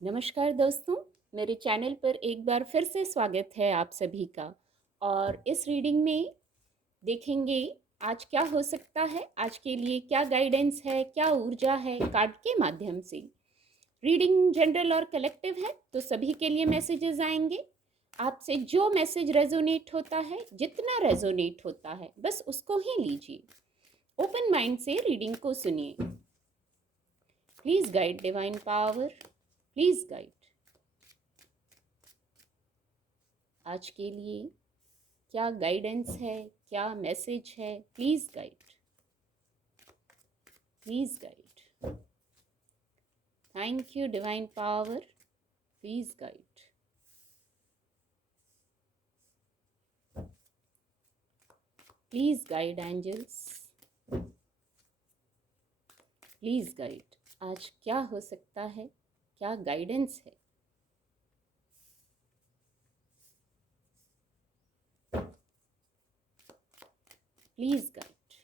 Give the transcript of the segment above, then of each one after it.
नमस्कार दोस्तों, मेरे चैनल पर एक बार फिर से स्वागत है आप सभी का। और इस रीडिंग में देखेंगे आज क्या हो सकता है, आज के लिए क्या गाइडेंस है, क्या ऊर्जा है कार्ड के माध्यम से। रीडिंग जनरल और कलेक्टिव है तो सभी के लिए मैसेजेस आएंगे। आपसे जो मैसेज रेजोनेट होता है, जितना रेजोनेट होता है, बस उसको ही लीजिए। ओपन माइंड से रीडिंग को सुनिए। Please guide divine power, please guide. आज के लिए क्या गाइडेंस है, क्या मैसेज है, please guide, please guide. Thank you divine power, please guide, please guide angels, please guide. आज क्या हो सकता है, क्या गाइडेंस है। Please guide.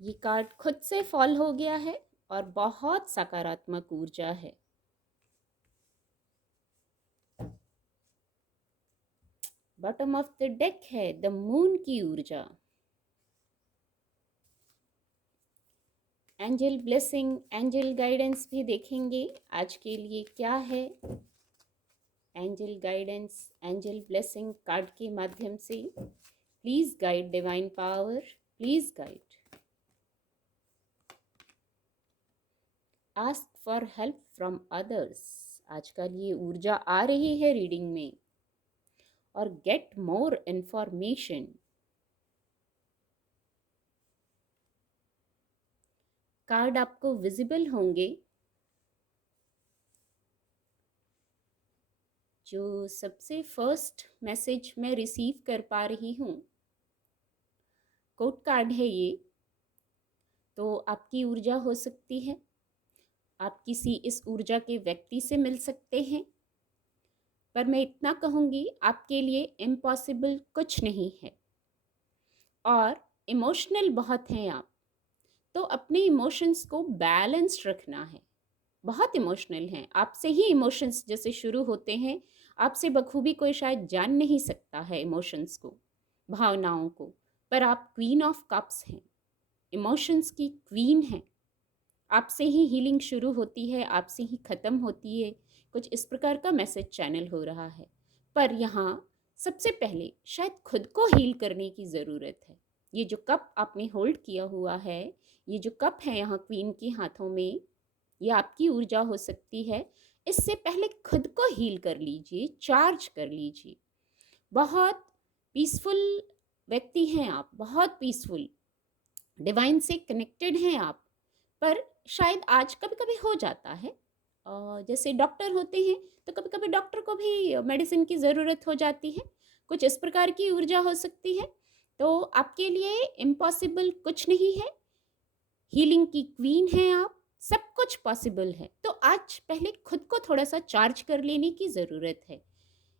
ये कार्ड खुद से फॉल हो गया है और बहुत सकारात्मक ऊर्जा है। बॉटम ऑफ द डेक है द मून की ऊर्जा। एंजल ब्लेसिंग, एंजल गाइडेंस भी देखेंगे आज के लिए क्या है। Angel guidance, angel blessing card के माध्यम से please guide divine power, please guide. Ask for help from others, आजकल ये ऊर्जा आ रही है रीडिंग में। और गेट मोर इंफॉर्मेशन। कार्ड आपको विजिबल होंगे। जो सबसे फर्स्ट मैसेज मैं रिसीव कर पा रही हूँ, कोड कार्ड है ये। तो आपकी ऊर्जा हो सकती है, आप किसी इस ऊर्जा के व्यक्ति से मिल सकते हैं। पर मैं इतना कहूँगी, आपके लिए इम्पॉसिबल कुछ नहीं है। और इमोशनल बहुत हैं आप, तो अपने इमोशंस को बैलेंस्ड रखना है। बहुत इमोशनल हैं, आपसे ही इमोशंस जैसे शुरू होते हैं। आपसे बखूबी कोई शायद जान नहीं सकता है इमोशंस को, भावनाओं को। पर आप क्वीन ऑफ कप्स हैं, इमोशंस की क्वीन हैं। आपसे ही हीलिंग शुरू होती है, आपसे ही ख़त्म होती है। कुछ इस प्रकार का मैसेज चैनल हो रहा है। पर यहाँ सबसे पहले शायद खुद को हील करने की ज़रूरत है। ये जो कप आपने होल्ड किया हुआ है, ये जो कप है यहाँ क्वीन के हाथों में, ये आपकी ऊर्जा हो सकती है। इससे पहले खुद को हील कर लीजिए, चार्ज कर लीजिए। बहुत पीसफुल व्यक्ति हैं आप, बहुत पीसफुल, डिवाइन से कनेक्टेड हैं आप। पर शायद आज कभी कभी हो जाता है, जैसे डॉक्टर होते हैं तो कभी कभी डॉक्टर को भी मेडिसिन की ज़रूरत हो जाती है। कुछ इस प्रकार की ऊर्जा हो सकती है। तो आपके लिए इम्पॉसिबल कुछ नहीं है। हीलिंग की क्वीन हैं आप, सब कुछ पॉसिबल है। तो आज पहले खुद को थोड़ा सा चार्ज कर लेने की ज़रूरत है।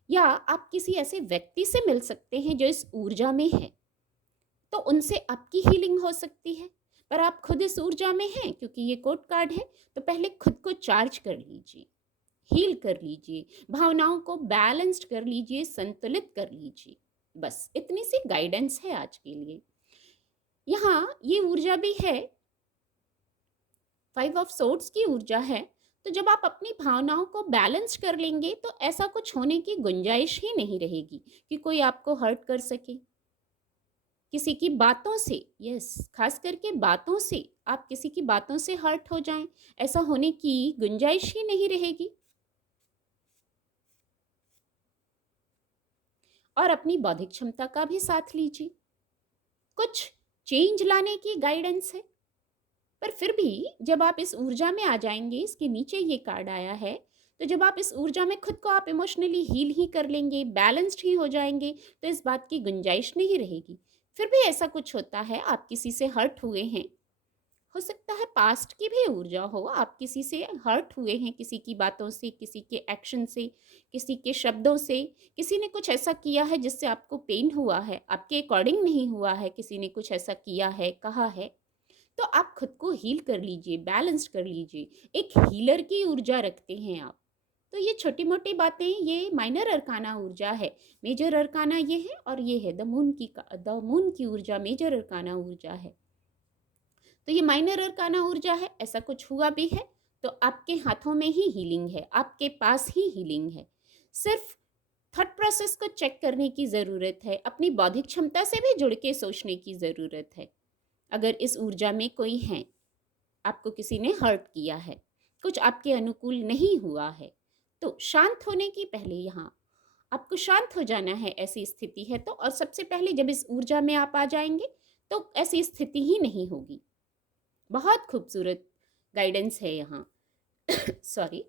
या आप किसी ऐसे व्यक्ति से मिल सकते हैं जो इस ऊर्जा में है, तो उनसे आपकी हीलिंग हो सकती है। पर आप खुद इस ऊर्जा में हैं, क्योंकि ये कोड कार्ड है। तो पहले खुद को चार्ज कर लीजिए, हील कर लीजिए, भावनाओं को बैलेंस्ड कर लीजिए, संतुलित कर लीजिए। बस इतनी सी गाइडेंस है आज के लिए। यहाँ ये ऊर्जा भी है, 5 ऑफ सोर्ड्स की ऊर्जा है। तो जब आप अपनी भावनाओं को बैलेंस कर लेंगे तो ऐसा कुछ होने की गुंजाइश ही नहीं रहेगी कि कोई आपको हर्ट कर सके। किसी की बातों से, यस, खास करके बातों से, आप किसी की बातों से हर्ट हो जाएं, ऐसा होने की गुंजाइश ही नहीं रहेगी। और अपनी बौद्धिक क्षमता का भी साथ लीजिए। कुछ चेंज लाने की गाइडेंस है। पर फिर भी जब आप इस ऊर्जा में आ जाएंगे, इसके नीचे ये कार्ड आया है, तो जब आप इस ऊर्जा में खुद को आप इमोशनली हील ही कर लेंगे, बैलेंस्ड ही हो जाएंगे, तो इस बात की गुंजाइश नहीं रहेगी। फिर भी ऐसा कुछ होता है, आप किसी से हर्ट हुए हैं, हो सकता है पास्ट की भी ऊर्जा हो, आप किसी से हर्ट हुए हैं, किसी की बातों से, किसी के एक्शन से, किसी के शब्दों से। किसी ने कुछ ऐसा किया है जिससे आपको पेन हुआ है, आपके अकॉर्डिंग नहीं हुआ है, किसी ने कुछ ऐसा किया है, कहा है। तो आप खुद को हील कर लीजिए, बैलेंस्ड कर लीजिए, एक हीलर की ऊर्जा रखते हैं आप। तो ये छोटी मोटी बातें, ये माइनर अरकाना ऊर्जा है। मेजर अरकाना ये है और ये है द मून की ऊर्जा मेजर अरकाना ऊर्जा है। तो ये माइनर अरकाना ऊर्जा है, ऐसा कुछ हुआ भी है तो आपके हाथों में ही हीलिंग है, आपके पास ही हीलिंग है। सिर्फ थॉट प्रोसेस को चेक करने की ज़रूरत है, अपनी बौद्धिक क्षमता से भी जुड़ के सोचने की ज़रूरत है। अगर इस ऊर्जा में कोई है, आपको किसी ने हर्ट किया है, कुछ आपके अनुकूल नहीं हुआ है, तो शांत होने की पहले यहाँ आपको शांत हो जाना है। ऐसी स्थिति है तो, और सबसे पहले जब इस ऊर्जा में आप आ जाएंगे तो ऐसी स्थिति ही नहीं होगी। बहुत खूबसूरत गाइडेंस है यहाँ। सॉरी।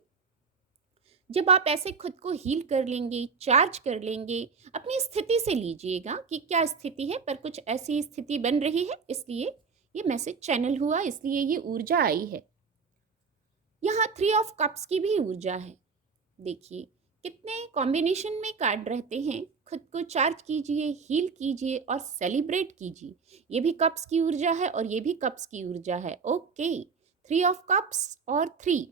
जब आप ऐसे खुद को हील कर लेंगे, चार्ज कर लेंगे, अपनी स्थिति से लीजिएगा कि क्या स्थिति है, पर कुछ ऐसी स्थिति बन रही है, इसलिए ये मैसेज चैनल हुआ, इसलिए ये ऊर्जा आई है। यहाँ 3 ऑफ कप्स की भी ऊर्जा है। देखिए कितने कॉम्बिनेशन में कार्ड रहते हैं। खुद को चार्ज कीजिए, हील कीजिए और सेलिब्रेट कीजिए। ये भी कप्स की ऊर्जा है और ये भी कप्स की ऊर्जा है। ओके, 3 ऑफ कप्स और 3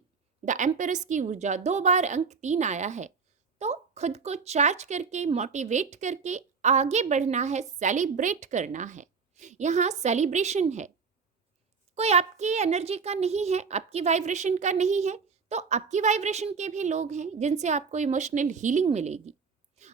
द एम्परेस की ऊर्जा, 2 बार अंक 3 आया है। तो खुद को चार्ज करके, मोटिवेट करके आगे बढ़ना है, सेलिब्रेट करना है। यहाँ सेलिब्रेशन है, कोई आपकी एनर्जी का नहीं है, आपकी वाइब्रेशन का नहीं है, तो आपकी वाइब्रेशन के भी लोग हैं जिनसे आपको इमोशनल हीलिंग मिलेगी।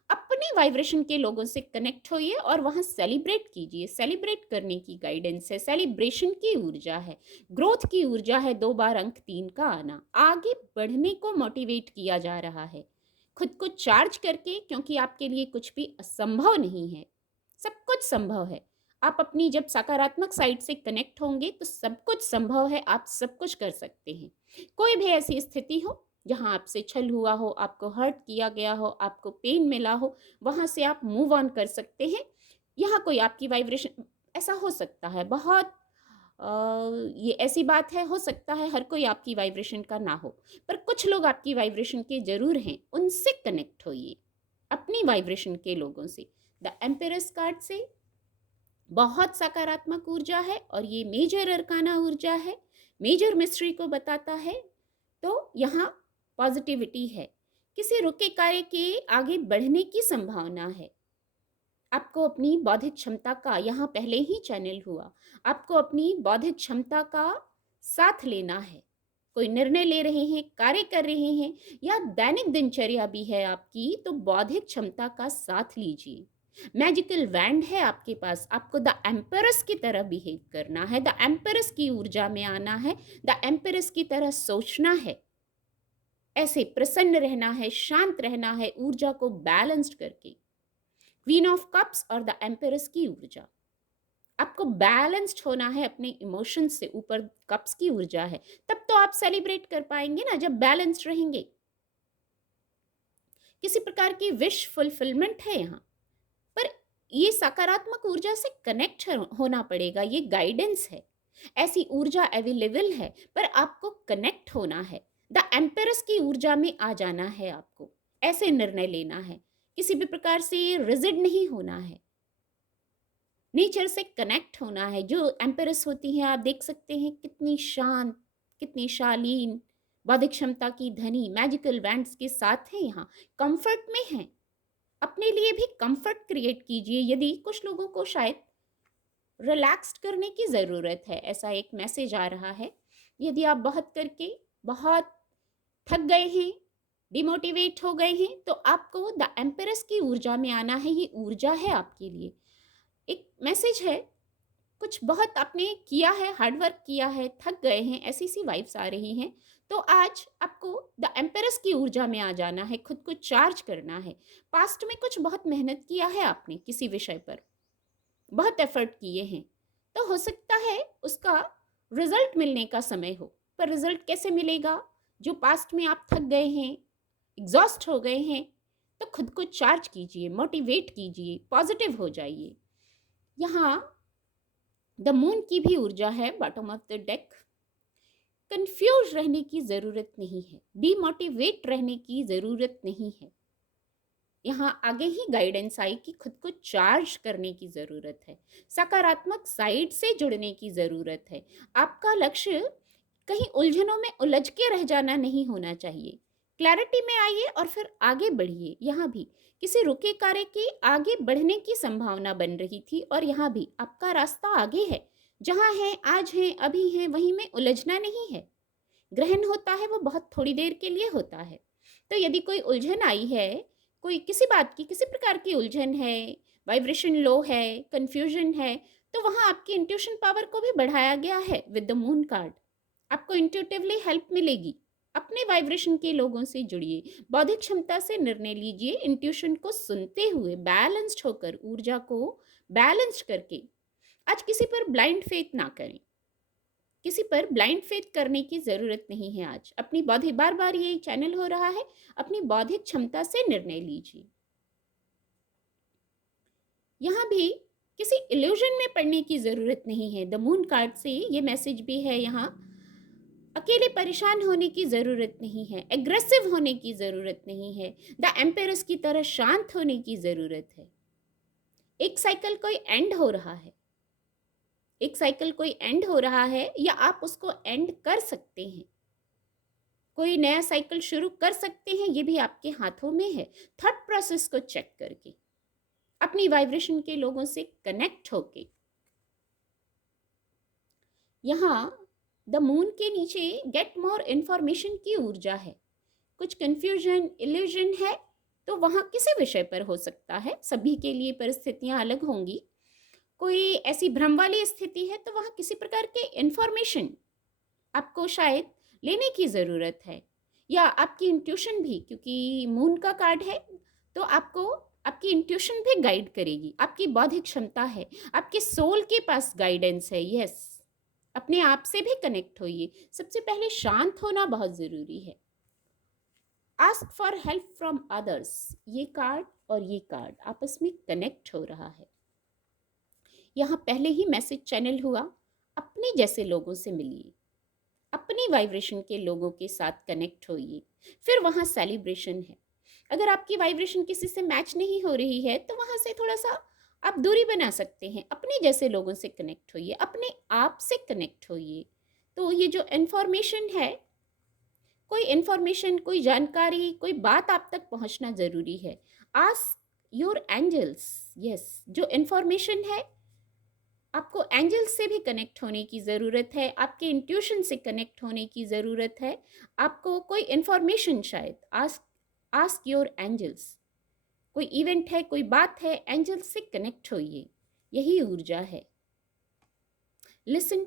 अपनी वाइब्रेशन के लोगों से कनेक्ट होइए और वहाँ सेलिब्रेट कीजिए। सेलिब्रेट करने की गाइडेंस है, सेलिब्रेशन की ऊर्जा है, ग्रोथ की ऊर्जा है। 2 बार अंक 3 का आना, आगे बढ़ने को मोटिवेट किया जा रहा है खुद को चार्ज करके, क्योंकि आपके लिए कुछ भी असंभव नहीं है, सब कुछ संभव है। आप अपनी जब सकारात्मक साइड से कनेक्ट होंगे तो सब कुछ संभव है, आप सब कुछ कर सकते हैं। कोई भी ऐसी स्थिति हो जहाँ आपसे छल हुआ हो, आपको हर्ट किया गया हो, आपको पेन मिला हो, वहाँ से आप मूव ऑन कर सकते हैं। यहाँ कोई आपकी वाइब्रेशन, ऐसा हो सकता है बहुत ये ऐसी बात है, हो सकता है हर कोई आपकी वाइब्रेशन का ना हो, पर कुछ लोग आपकी वाइब्रेशन के जरूर हैं। उनसे कनेक्ट होइए, अपनी वाइब्रेशन के लोगों से। द एम्पेरस कार्ड से बहुत सकारात्मक ऊर्जा है और ये मेजर अरकाना ऊर्जा है, मेजर मिस्ट्री को बताता है। तो यहाँ पॉजिटिविटी है, किसी रुके कार्य के आगे बढ़ने की संभावना है। आपको अपनी बौद्धिक क्षमता का, यहाँ पहले ही चैनल हुआ, आपको अपनी बौद्धिक क्षमता का साथ लेना है। कोई निर्णय ले रहे हैं, कार्य कर रहे हैं, या दैनिक दिनचर्या भी है आपकी, तो बौद्धिक क्षमता का साथ लीजिए। मैजिकल वैंड है आपके पास, आपको द एम्परस की तरह बिहेव करना है, द एम्परस की ऊर्जा में आना है, द एम्परस की तरह सोचना है, ऐसे प्रसन्न रहना है, शांत रहना है, ऊर्जा को बैलेंस्ड करके। क्वीन ऑफ कप्स और द एम्परस की ऊर्जा, आपको बैलेंस्ड होना है अपने इमोशंस से। ऊपर कप्स की ऊर्जा है, तब तो आप सेलिब्रेट कर पाएंगे ना, जब बैलेंस्ड रहेंगे। किसी प्रकार की विश फुलफिलमेंट है यहाँ, पर ये सकारात्मक ऊर्जा से कनेक्ट होना पड़ेगा। ये गाइडेंस है, ऐसी ऊर्जा अवेलेबल है, पर आपको कनेक्ट होना है। द एम्परस की ऊर्जा में आ जाना है आपको, ऐसे निर्णय लेना है, किसी भी प्रकार से रिजिड नहीं होना है, नेचर से कनेक्ट होना है। जो एम्परस होती हैं, आप देख सकते हैं कितनी शांत, कितनी शालीन, बौद्धिक क्षमता की धनी, मैजिकल वैंड्स के साथ है, यहाँ कंफर्ट में है। अपने लिए भी कंफर्ट क्रिएट कीजिए। यदि कुछ लोगों को शायद रिलैक्स्ड करने की ज़रूरत है, ऐसा एक मैसेज आ रहा है। यदि आप बहुत करके बहुत थक गए हैं, डिमोटिवेट हो गए हैं, तो आपको द एम्परस की ऊर्जा में आना है। ये ऊर्जा है आपके लिए, एक मैसेज है। कुछ बहुत आपने किया है, हार्डवर्क किया है, थक गए हैं, ऐसी सी वाइब्स आ रही हैं, तो आज आपको द एम्परस की ऊर्जा में आ जाना है, खुद को चार्ज करना है। पास्ट में कुछ बहुत मेहनत किया है आपने, किसी विषय पर बहुत एफर्ट किए हैं, तो हो सकता है उसका रिजल्ट मिलने का समय हो, पर रिजल्ट कैसे मिलेगा? जो पास्ट में आप थक गए हैं, एग्जॉस्ट हो गए हैं, तो खुद को चार्ज कीजिए, मोटिवेट कीजिए, पॉजिटिव हो जाइए। यहाँ द मून की भी ऊर्जा है bottom of the deck. Confuse रहने की ज़रूरत नहीं है, डीमोटिवेट रहने की ज़रूरत नहीं है। यहाँ आगे ही गाइडेंस आई कि खुद को चार्ज करने की ज़रूरत है, सकारात्मक साइड से जुड़ने की ज़रूरत है। आपका लक्ष्य कहीं उलझनों में उलझ के रह जाना नहीं होना चाहिए। क्लैरिटी में आइए और फिर आगे बढ़िए। यहाँ भी किसी रुके कार्य की आगे बढ़ने की संभावना बन रही थी और यहाँ भी आपका रास्ता आगे है। जहाँ है, आज है, अभी है, वहीं में उलझना नहीं है। ग्रहण होता है वो बहुत थोड़ी देर के लिए होता है। तो यदि कोई उलझन आई है, कोई किसी बात की किसी प्रकार की उलझन है, वाइब्रेशन लो है, कंफ्यूजन है, तो वहाँ आपकी इंट्यूशन पावर को भी बढ़ाया गया है विद द मून कार्ड। आपको इंट्यूटिवली हेल्प मिलेगी। अपने वाइब्रेशन के लोगों से जुड़िए, बौद्धिक क्षमता से निर्णय लीजिए, इंट्यूशन को सुनते हुए बैलेंस्ड होकर, ऊर्जा को बैलेंस्ड करके। आज किसी पर ब्लाइंड फेथ ना करें, किसी पर ब्लाइंड फेथ करने की जरूरत नहीं है। आज अपनी बौद्धिक, बार बार ये चैनल हो रहा है, अपनी बौद्धिक क्षमता से निर्णय लीजिए। यहाँ भी किसी इल्यूजन में पड़ने की जरूरत नहीं है। द मून कार्ड से ये मैसेज भी है, यहाँ अकेले परेशान होने की जरूरत नहीं है, एग्रेसिव होने की जरूरत नहीं है, द एम्पेरस की तरह शांत होने की जरूरत है। एक साइकिल कोई एंड हो रहा है, एक साइकिल कोई एंड हो रहा है, या आप उसको एंड कर सकते हैं। कोई नया साइकिल शुरू कर सकते हैं, ये भी आपके हाथों में है। थॉट प्रोसेस को चेक करके, अपनी वाइब्रेशन के लोगों से कनेक्ट होके। यहाँ द मून के नीचे गेट मोर इंफॉर्मेशन की ऊर्जा है। कुछ कंफ्यूजन, इल्यूजन है तो वहाँ किसी विषय पर हो सकता है, सभी के लिए परिस्थितियाँ अलग होंगी। कोई ऐसी भ्रम वाली स्थिति है तो वहाँ किसी प्रकार के इंफॉर्मेशन आपको शायद लेने की ज़रूरत है, या आपकी इंट्यूशन भी, क्योंकि मून का कार्ड है तो आपको आपकी इंट्यूशन भी गाइड करेगी। आपकी बौद्धिक क्षमता है, आपके सोल के पास गाइडेंस है। यस, अपने आप से भी कनेक्ट होइए। सबसे पहले शांत होना बहुत ज़रूरी है। Ask for help from others, ये कार्ड और ये कार्ड आपस में कनेक्ट हो रहा है। यहाँ पहले ही मैसेज चैनल हुआ, अपने जैसे लोगों से मिलिए, अपनी वाइब्रेशन के लोगों के साथ कनेक्ट होइए। फिर वहाँ सेलिब्रेशन है। अगर आपकी वाइब्रेशन किसी से मैच नहीं हो रही है तो वहाँ से थोड़ा सा आप दूरी बना सकते हैं। अपने जैसे लोगों से कनेक्ट होइए, अपने आप से कनेक्ट होइए। तो ये जो इन्फॉर्मेशन है, कोई इन्फॉर्मेशन, कोई जानकारी, कोई बात आप तक पहुँचना ज़रूरी है। Ask your angels. यस, जो इन्फॉर्मेशन है, आपको एंजल्स से भी कनेक्ट होने की ज़रूरत है, आपके इंट्यूशन से कनेक्ट होने की ज़रूरत है। आपको कोई इन्फॉर्मेशन, शायद आस्क योर एंजल्स। कोई इवेंट है, कोई बात है, एंजल्स से कनेक्ट होइए, यही ऊर्जा है। Listen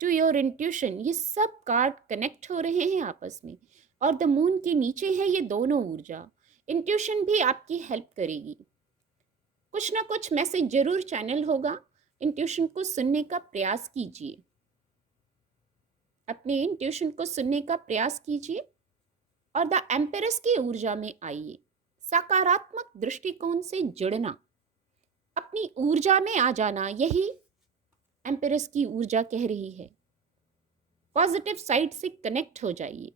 to your intuition. ये सब कार्ड कनेक्ट हो रहे हैं आपस में, और द मून के नीचे है ये दोनों ऊर्जा। इंट्यूशन भी आपकी हेल्प करेगी, कुछ ना कुछ मैसेज जरूर चैनल होगा। इंट्यूशन को सुनने का प्रयास कीजिए, अपने इंट्यूशन को सुनने का प्रयास कीजिए और द एम्पेरस की ऊर्जा में आइए। सकारात्मक दृष्टिकोण से जुड़ना, अपनी ऊर्जा में आ जाना, यही एम्पेरस की ऊर्जा कह रही है। पॉजिटिव साइड से कनेक्ट हो जाइए,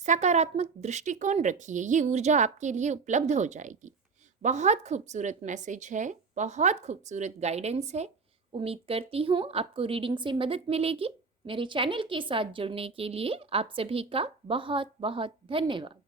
सकारात्मक दृष्टिकोण रखिए, ये ऊर्जा आपके लिए उपलब्ध हो जाएगी। बहुत खूबसूरत मैसेज है, बहुत खूबसूरत गाइडेंस है। उम्मीद करती हूँ आपको रीडिंग से मदद मिलेगी। मेरे चैनल के साथ जुड़ने के लिए आप सभी का बहुत बहुत धन्यवाद।